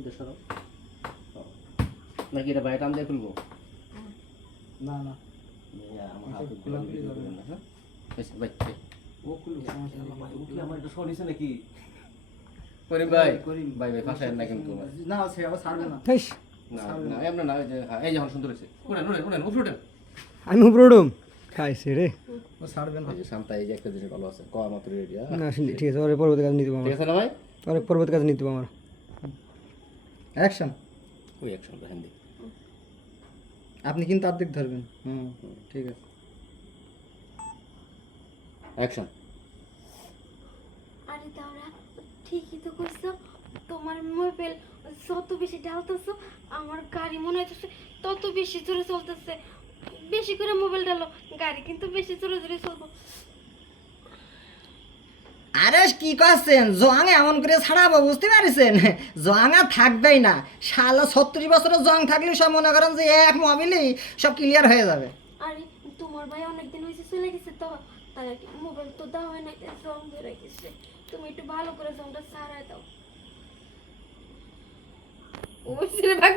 এটা সরো ও। নাকি এটা বাইরে টান দিয়ে খুলবো? না না। ইয়া, দিবেন না? বেশ, ভাই, এই। ও খুলুক সমস্যা নেই। ও কি আমার এটা সরিয়েছে নাকি? ভাই। করিম। ভাই ভাই না কিন্তু ভাই। না সে আবার ছাড়বে না। হেস, না না। এমন যে হ্যাঁ, আমি খাইছে রে। ও না। এই যে শান্তা এই যে একটা জিনিস ভালো আছে। কয়া মাত্র রেডি না ঠিক আছে ওরে পরবর্তী কাজ নিতে ঠিক আছে না ভাই? ওরে পরবর্তী কাজ নিতে আমার। অ্যাকশন ওই একশন হিন্দি আপনি কিন্তু অর্ধেক ধরবেন। হুম ঠিক আছে। অ্যাকশন আরে দাওরা ঠিকই তো কইছো। তোমার মোবাইল যত বেশি ডালতেছো আমার গাড়ি মনে হইতেছে তত বেশি জোরে চলতেছে। বেশি করে মোবাইল ডালো গাড়ি কিন্তু বেশি জোরে জোরে চলবো আরে কি করছেন? জং এমন করে ছাড়াবো, বুঝতে পারছেন? জং আর থাকবেই না। সালা ছত্রিশ বছরের জং থাকলে সব মনে করেন যে এক মোবিলেই সব ক্লিয়ার হয়ে যাবে। আরে, তোমার ভাই অনেকদিন হয়েছে চলে গেছে তো। তার মোবাইল তো হয় না জং ধরে গেছে। তুমি একটু ভালো করে জংটা সারাই দাও। রে ভাই